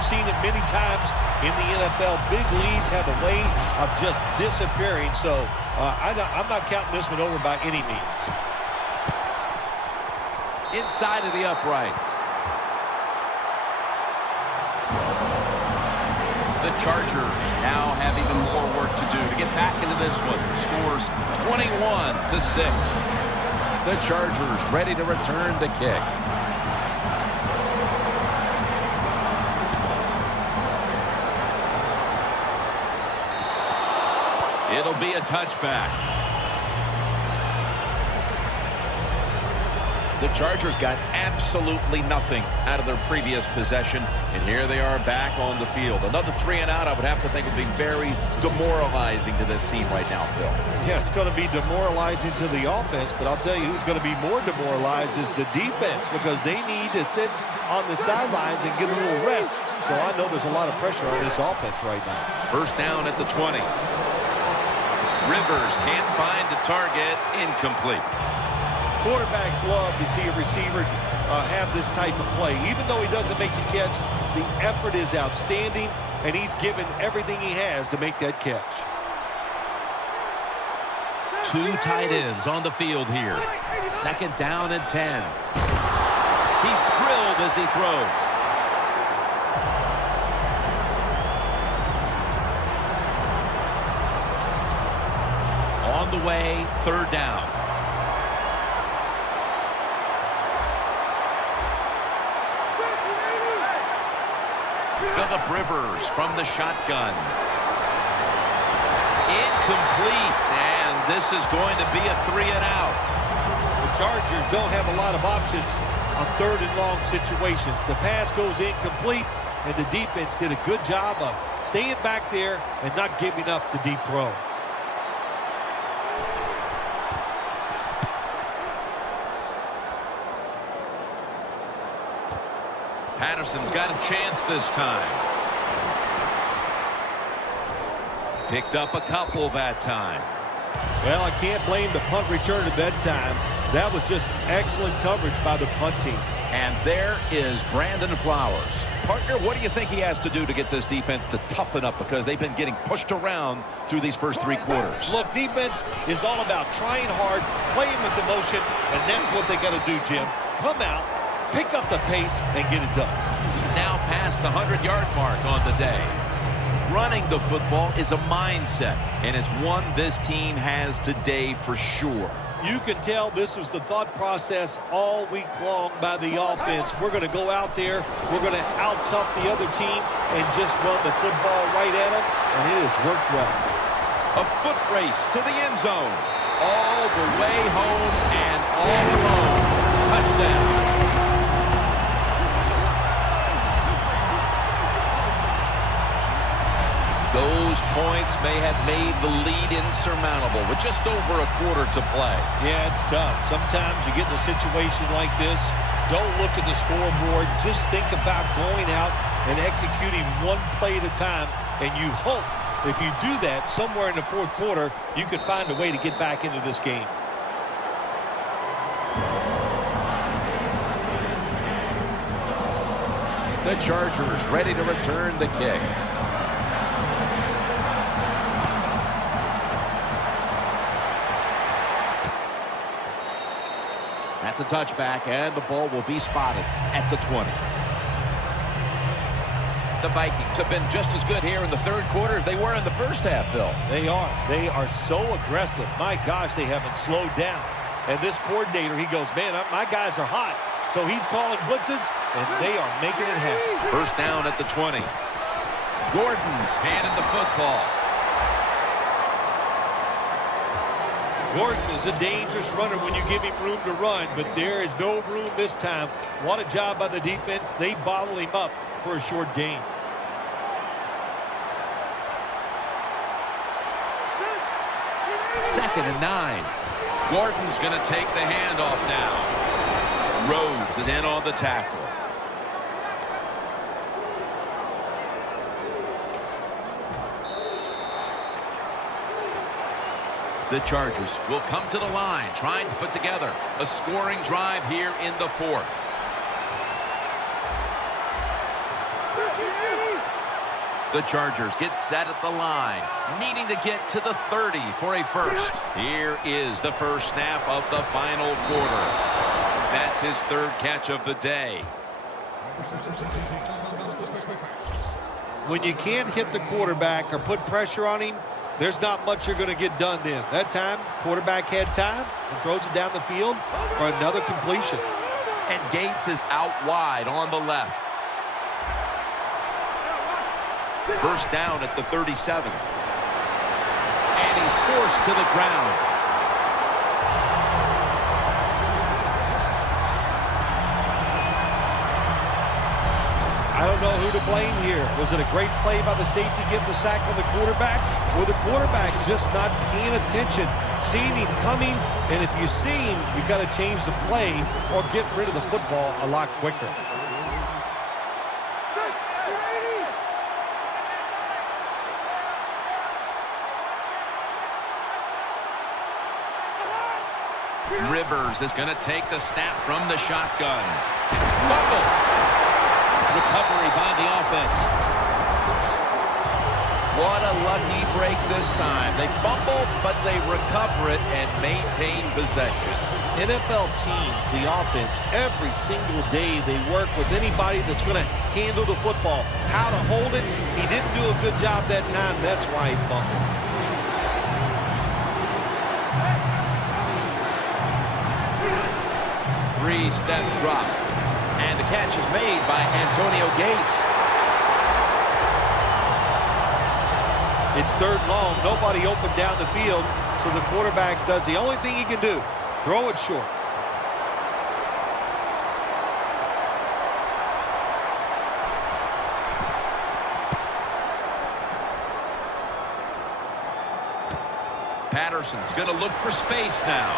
We've seen it many times in the NFL. Big leads have a way of just disappearing. So I'm not counting this one over by any means. Inside of the uprights. The Chargers now have even more work to do to get back into this one. Scores 21-6. The Chargers ready to return the kick. It'll be a touchback. The Chargers got absolutely nothing out of their previous possession, and here they are back on the field. Another 3 and out, I would have to think, would be very demoralizing to this team right now, Phil. Yeah, it's going to be demoralizing to the offense, but I'll tell you who's going to be more demoralized is the defense, because they need to sit on the sidelines and get a little rest. So I know there's a lot of pressure on this offense right now. First down at the 20. Rivers can't find the target. Incomplete. Quarterbacks love to see a receiver have this type of play. Even though he doesn't make the catch, the effort is outstanding, and he's given everything he has to make that catch. 2 tight ends on the field here. Second down and 10. He's drilled as he throws. On the way, third down. Philip Rivers from the shotgun. Incomplete, and this is going to be a 3 and out. The Chargers don't have a lot of options on third and long situations. The pass goes incomplete, and the defense did a good job of staying back there and not giving up the deep throw. Patterson's got a chance this time. Picked up a couple that time. Well, I can't blame the punt return at that time. That was just excellent coverage by the punt team. And there is Brandon Flowers. Partner, what do you think he has to do to get this defense to toughen up? Because they've been getting pushed around through these first 3 quarters. Look, defense is all about trying hard, playing with emotion, and that's what they got to do, Jim. Come out, pick up the pace, and get it done. He's now past the 100-yard mark on the day. Running the football is a mindset, and it's one this team has today for sure. You can tell this was the thought process all week long by the offense. We're going to go out there, we're going to out-tough the other team and just run the football right at them, and it has worked well. A foot race to the end zone. All the way home and all alone. Touchdown. Those points may have made the lead insurmountable with just over a quarter to play. Yeah, it's tough. Sometimes you get in a situation like this, don't look at the scoreboard. Just think about going out and executing one play at a time, and you hope if you do that somewhere in the fourth quarter, you can find a way to get back into this game. The Chargers ready to return the kick. That's a touchback, and the ball will be spotted at the 20. The Vikings have been just as good here in the third quarter as they were in the first half, Phil. They are. They are so aggressive. My gosh, they haven't slowed down. And this coordinator, he goes, man, my guys are hot. So he's calling blitzes, and they are making it happen. First down at the 20. Gordon's handed the football. Gordon is a dangerous runner when you give him room to run, but there is no room this time. What a job by the defense. They bottle him up for a short gain. Second and 9. Gordon's going to take the handoff now. Rhodes is in on the tackle. The Chargers will come to the line, trying to put together a scoring drive here in the fourth. The Chargers get set at the line, needing to get to the 30 for a first. Here is the first snap of the final quarter. That's his third catch of the day. When you can't hit the quarterback or put pressure on him, there's not much you're going to get done then. That time, quarterback had time and throws it down the field for another completion. And Gates is out wide on the left. First down at the 37. And he's forced to the ground. I don't know who to blame here. Was it a great play by the safety getting the sack on the quarterback? Or the quarterback just not paying attention, seeing him coming? And if you see him, you've got to change the play or get rid of the football a lot quicker. Rivers is going to take the snap from the shotgun. Fumble. Recovery by the offense. What a lucky break this time. They fumble, but they recover it and maintain possession. NFL teams, the offense, every single day they work with anybody that's going to handle the football. How to hold it, he didn't do a good job that time. That's why he fumbled. Three-step drop. And the catch is made by Antonio Gates. It's third long. Nobody opened down the field, so the quarterback does the only thing he can do. Throw it short. Patterson's going to look for space now.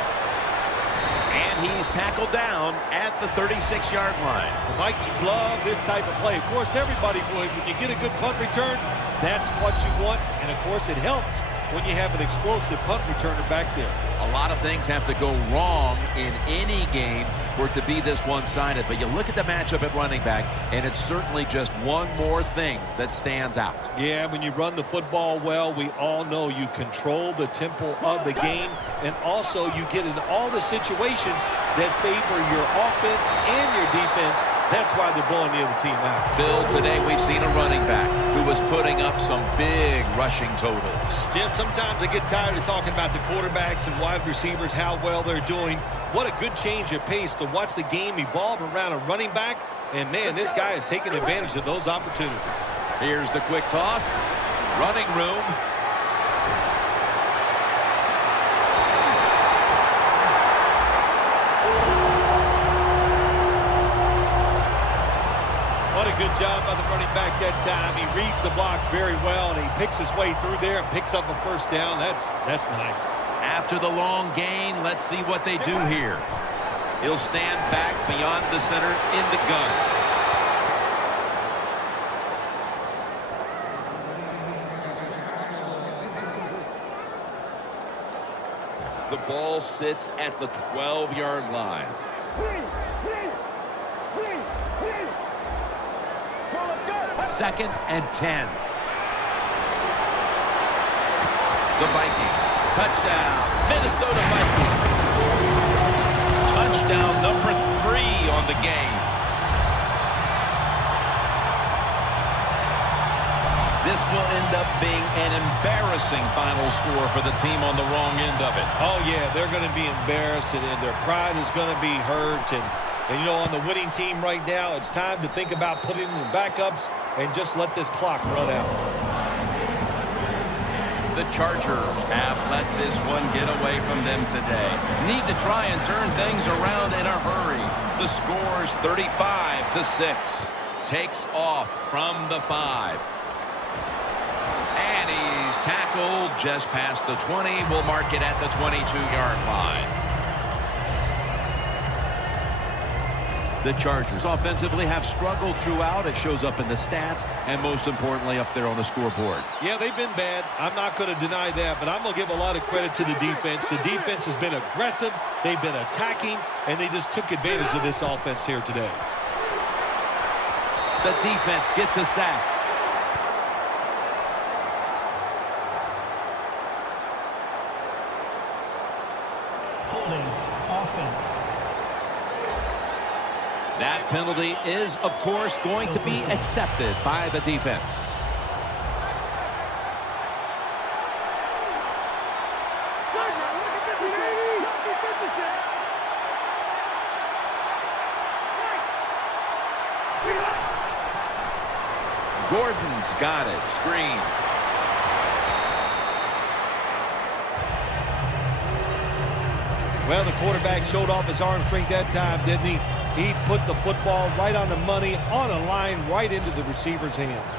And he's tackled down at the 36-yard line. The Vikings love this type of play. Of course, everybody would. When you get a good punt return, that's what you want. And, of course, it helps when you have an explosive punt returner back there. A lot of things have to go wrong in any game for it to be this one-sided. But you look at the matchup at running back, and it's certainly just one more thing that stands out. Yeah, when you run the football well, we all know you control the tempo of the game, and also you get into all the situations that favor your offense and your defense. That's why they're blowing the other team out. Phil, today we've seen a running back who was putting up some big rushing totals. Jim, sometimes I get tired of talking about the quarterbacks and wide receivers, how well they're doing. What a good change of pace to watch the game evolve around a running back. And, man, this guy is taking advantage of those opportunities. Here's the quick toss. Running room. What a good job by the running back that time. He reads the blocks very well, and he picks his way through there and picks up a first down. That's nice. After the long gain, let's see what they do here. He'll stand back beyond the center in the gun. The ball sits at the 12-yard line. Second and 10. The Vikings. Touchdown. Minnesota Vikings. Touchdown number 3 on the game. This will end up being an embarrassing final score for the team on the wrong end of it. Oh, yeah, they're going to be embarrassed, and their pride is going to be hurt. And, you know, on the winning team right now, it's time to think about putting in the backups and just let this clock run out. The Chargers have let this one get away from them today. Need to try and turn things around in a hurry. The score's 35-6. Takes off from the 5. And he's tackled just past the 20. We'll mark it at the 22-yard line. The Chargers offensively have struggled throughout. It shows up in the stats and most importantly up there on the scoreboard. Yeah, they've been bad. I'm not going to deny that, but I'm going to give a lot of credit to the defense. The defense has been aggressive. They've been attacking, and they just took advantage of this offense here today. The defense gets a sack. That penalty is, of course, going to be accepted by the defense. Gordon's got it. Screen. Well, the quarterback showed off his arm strength that time, didn't he? He put the football right on the money, on a line, right into the receiver's hands.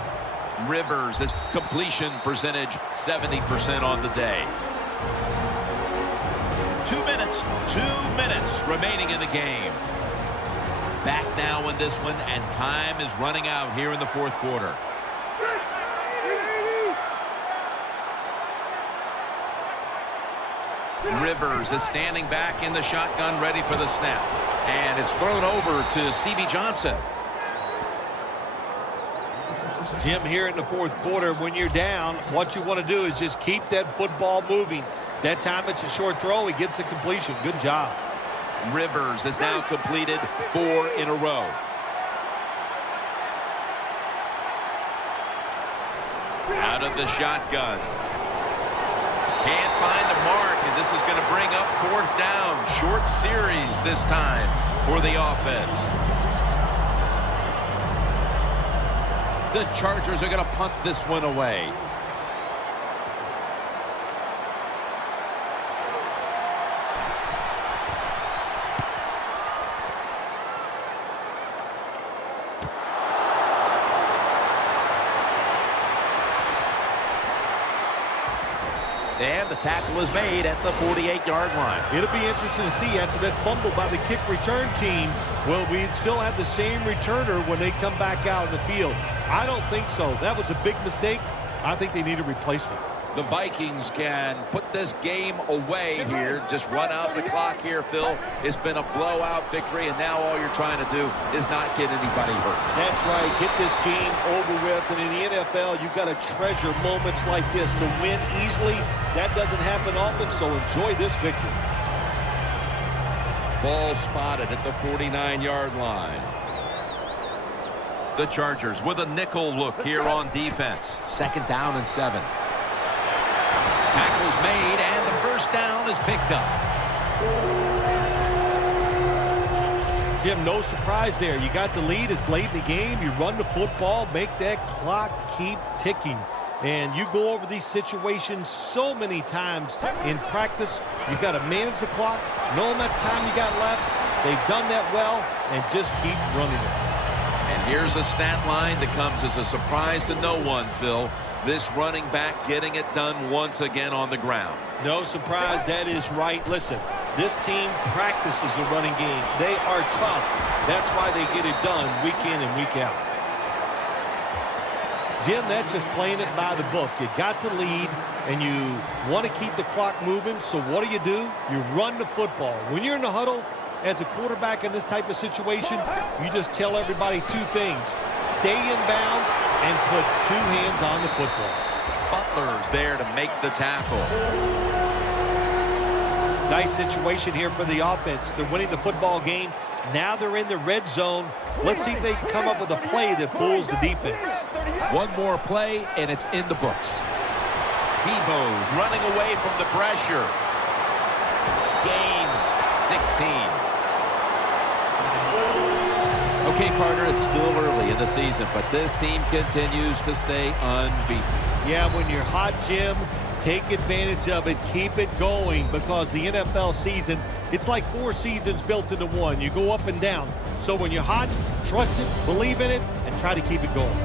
Rivers, his completion percentage 70% on the day. 2 minutes remaining in the game. Back now in this one, and time is running out here in the fourth quarter. Rivers is standing back in the shotgun, ready for the snap. And it's thrown over to Stevie Johnson. Jim, here in the fourth quarter, when you're down, what you want to do is just keep that football moving. That time it's a short throw. He gets a completion. Good job. Rivers has now completed 4 in a row. Out of the shotgun. Can't find a mark, and this is going to bring up 4th down. Short series this time for the offense. The Chargers are going to punt this one away. And the tackle is made at the 48-yard line. It'll be interesting to see after that fumble by the kick return team, will we still have the same returner when they come back out in the field? I don't think so. That was a big mistake. I think they need a replacement. The Vikings can put this game away here. Just run out the clock here, Phil. It's been a blowout victory, and now all you're trying to do is not get anybody hurt. That's right. Get this game over with. And in the NFL, you've got to treasure moments like this. To win easily, that doesn't happen often, so enjoy this victory. Ball spotted at the 49-yard line. The Chargers with a nickel look here on defense. 2nd down and 7. Tackle's made, and the first down is picked up. Jim, no surprise there. You got the lead. It's late in the game. You run the football, make that clock keep ticking. And you go over these situations so many times in practice. You got to manage the clock, know how much time you got left. They've done that well, and just keep running it. And here's a stat line that comes as a surprise to no one, Phil. This running back getting it done once again on the ground. No surprise, that is right. Listen, this team practices the running game. They are tough. That's why they get it done week in and week out. Jim, that's just playing it by the book. You got the lead, and you want to keep the clock moving, so what do? You run the football. When you're in the huddle, as a quarterback in this type of situation, you just tell everybody 2 things. Stay in bounds and put 2 hands on the football. Butler's there to make the tackle. Nice situation here for the offense. They're winning the football game. Now they're in the red zone. Let's see if they can come up with a play that fools the defense. One more play, and it's in the books. Tebow's running away from the pressure. Gains 16. Okay, Carter, it's still early in the season, but this team continues to stay unbeaten. Yeah, when you're hot, Jim, take advantage of it. Keep it going, because the NFL season, it's like 4 seasons built into one. You go up and down. So when you're hot, trust it, believe in it, and try to keep it going.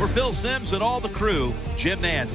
For Phil Simms and all the crew, Jim Nance